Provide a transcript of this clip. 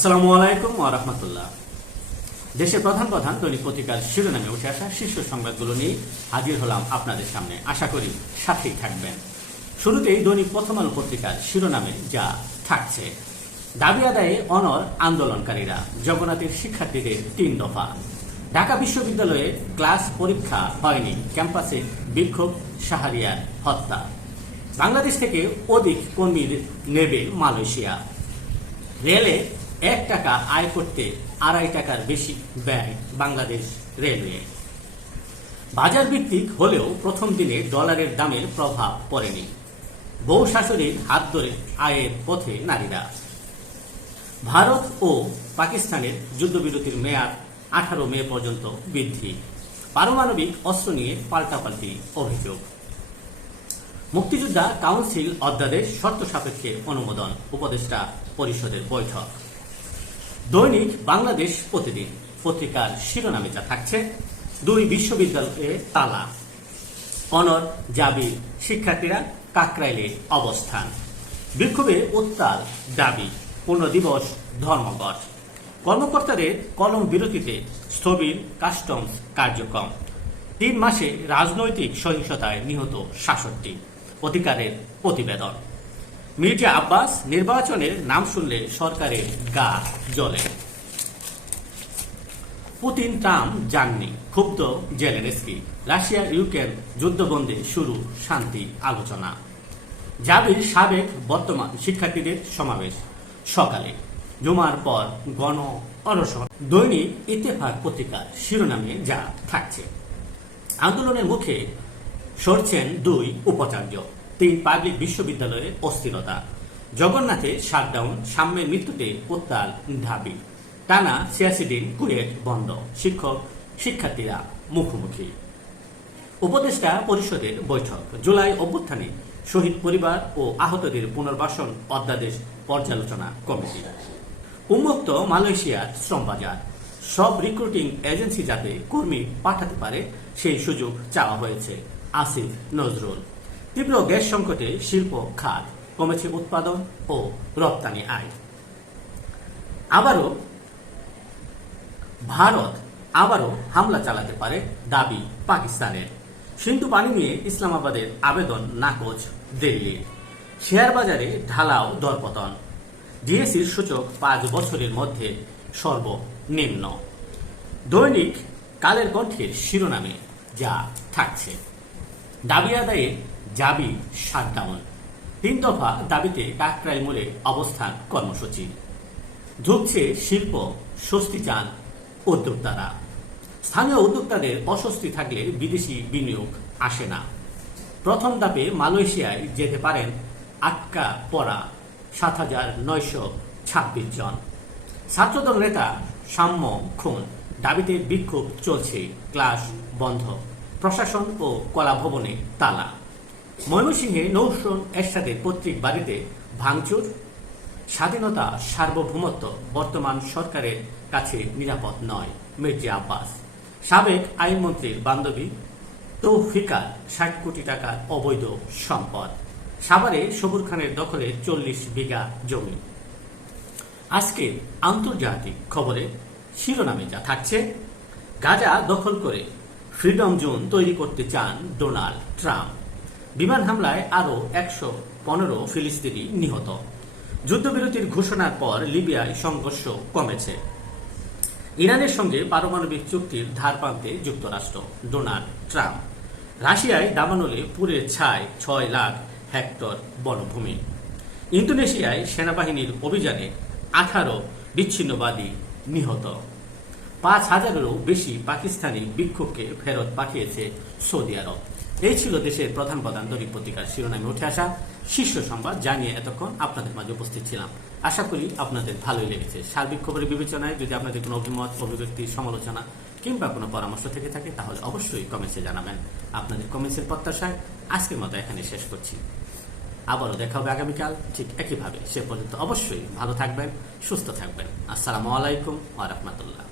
আসসালামু আলাইকুম ওয়া রাহমাতুল্লাহ। দেশের প্রধান প্রধান দৈনিক পত্রিকার শিরোনামে উঠে আসা শীর্ষ সংবাদগুলো নিয়ে হাজির হলাম আপনাদের সামনে। আশা করি সাথেই থাকবেন। শুরুতেই দৈনিক প্রথম আলো পত্রিকার শিরোনামে যা থাকছে। দাবি আদায়ে অনর আন্দোলনকারীরা, জগন্নাথের শিক্ষার্থীদের তিন দফা। ঢাকা বিশ্ববিদ্যালয়ে ক্লাস পরীক্ষা হয়নি, ক্যাম্পাসে বিক্ষোভ, শাহরিয়ার হত্যা। বাংলাদেশ থেকে অধিক কর্মী নেবে মালয়েশিয়া। রেলে এক টাকা আয় করতে আড়াই টাকার বেশি ব্যয় বাংলাদেশ রেলওয়ে। বাজার ভিত্তিক হলেও প্রথম দিনে ডলারের দামের প্রভাব পড়েনি। বউ শাশুড়ির হাত ধরে আয়ের পথে নারীরা। ভারত ও পাকিস্তানের যুদ্ধবিরতির মেয়াদ আঠারো মে পর্যন্ত বৃদ্ধি। পারমাণবিক অস্ত্র নিয়ে পাল্টাপাল্টি অভিযোগ। মুক্তিযোদ্ধা কাউন্সিল অধ্যাদেশ শর্ত সাপেক্ষে অনুমোদন, উপদেষ্টা পরিষদের বৈঠক। দৈনিক বাংলাদেশ প্রতিদিন। পত্রিকার শিরোনামে যা থাকছে, দুই বিশ্ববিদ্যালয়ে তালা। অনর, জাবির, শিক্ষার্থীরা কাকরাইলে অবস্থান। বিক্ষোভে উত্তাল দাবি, পূর্ণ দিবস ধর্মঘট। কর্মকর্তাদের কলম বিরতিতে স্থবির কাস্টমস কার্যক্রম। তিন মাসে রাজনৈতিক সহিংসতায় নিহত সাতষট্টি। অধিকারের প্রতিবেদন। মির্জা আব্বাস নির্বাচনের নাম শুনলে সরকারের গা জ্বলে। পুতিন ট্রাম্প যাননি, ক্ষুব্ধ জেলেনস্কি রাশিয়া ইউক্রেন যুদ্ধবন্ধে শুরু শান্তি আলোচনা। জাবির সাবেক বর্তমান শিক্ষার্থীদের সমাবেশ সকালে। জুমার পর গণ অনশন। দৈনিক ইত্তেফাক পত্রিকার শিরোনামে যা থাকছে। আন্দোলনের মুখে সরছেন দুই উপাচার্য। তিন পাবলিক বিশ্ববিদ্যালয়ে অস্থিরতা। জগন্নাথে শাটডাউন, সাম্যের মৃত্যুতে উত্তাল ঢাবি। টানা ছিয়াশি দিন কুয়েট বন্ধ। শিক্ষক, শিক্ষার্থীরা মুখোমুখি। উপদেষ্টা পরিষদের বৈঠক। জুলাই অভ্যুত্থানে শহীদ পরিবার ও আহতদের পুনর্বাসন অধ্যাদেশ পর্যালোচনা কমিটি। উন্মুক্ত মালয়েশিয়ার শ্রম বাজার সব রিক্রুটিং এজেন্সি যাতে কর্মী পাঠাতে পারে, সেই সুযোগ চাওয়া হয়েছে, আসিফ নজরুল। তীব্র গ্যাস সংকটে শিল্প খাত কমেছে উৎপাদন ও রপ্তানি আয়। আবারও ভারত আবারও হামলা চালাতে পারে দাবি পাকিস্তানের। সিন্ধু পানি নিয়ে ইসলামাবাদের আবেদন নাকচ দিল্লির। শেয়ার বাজারে ঢালাও দরপতন। ডিএসির সূচক পাঁচ বছরের মধ্যে সর্বনিম্ন। দৈনিক কালের কণ্ঠের শিরোনামে যা থাকছে। দাবি আদায়ে জাবি শাটডাউন তিন দফা দাবিতে কাকরাইল মোড়ে অবস্থান কর্মসূচি। ঢুকছে শিল্প, স্বস্তি চান উদ্যোক্তারা। স্থানীয় উদ্যোক্তাদের অস্বস্তি থাকলে বিদেশি বিনিয়োগ আসে না। প্রথম ধাপে মালয়েশিয়ায় যেতে পারেন আটকা পড়া সাত হাজার নয়শো ছাব্বিশ জন। ছাত্রদল নেতা সাম্য খুন। দাবিতে বিক্ষোভ চলছে, ক্লাস বন্ধ। প্রশাসন ও কলা ভবনে তালা। ময়মনসিংহে নৌসন এরশাদের পৈতৃক বাড়িতে ভাঙচুর, স্বাধীনতা সার্বভৌমত্ব বর্তমান সরকারের কাছে নিরাপদ নয়, মির্জা আব্বাস। সাবেক আইনমন্ত্রীর বান্ধবী তৌফিকার ষাট কোটি টাকার অবৈধ সম্পদ। সাভারে সবুর খানের দখলে চল্লিশ বিঘা জমি। আজকে আন্তর্জাতিক খবরে শিরোনামে যা থাকছে, গাজা দখল করে ফ্রিডম জোন তৈরি করতে চান ডোনাল্ড ট্রাম্প। বিমান হামলায় আরও একশো পনেরো ফিলিস্তিনি নিহত। যুদ্ধবিরতির ঘোষণার পর লিবিয়ায় সংঘর্ষ কমেছে। ইরানের সঙ্গে পারমাণবিক চুক্তির ধার প্রান্তে যুক্তরাষ্ট্র, ডোনাল্ড ট্রাম্প। রাশিয়ায় দামানলে পুরে ছায় ছয় লাখ হেক্টর বনভূমি। ইন্দোনেশিয়ায় সেনাবাহিনীর অভিযানে আঠারো বিচ্ছিন্নবাদী নিহত। পাঁচ হাজারেরও বেশি পাকিস্তানি বিক্ষোভকে ফেরত পাঠিয়েছে সৌদি আরব। এই ছিল দেশের প্রধান প্রধান দৈনিক পত্রিকার শিরোনামে উঠে আসা শীর্ষ সংবাদ জানিয়ে এতক্ষণ আপনাদের মাঝে উপস্থিত ছিলাম। আশা করি আপনাদের ভালোই লেগেছে। সার্বিক খবরের বিবেচনায় যদি আপনাদের কোনো অভিমত, অভিব্যক্তি, সমালোচনা কিংবা কোনো পরামর্শ থেকে থাকে, তাহলে অবশ্যই কমেন্টসে জানাবেন। আপনাদের কমেন্টসের প্রত্যাশায় আজকের মতো এখানে শেষ করছি। আবারও দেখা হবে আগামীকাল, ঠিক একইভাবে। সে পর্যন্ত অবশ্যই ভালো থাকবেন, সুস্থ থাকবেন। আসসালামু আলাইকুম রাহমাতুল্লাহ।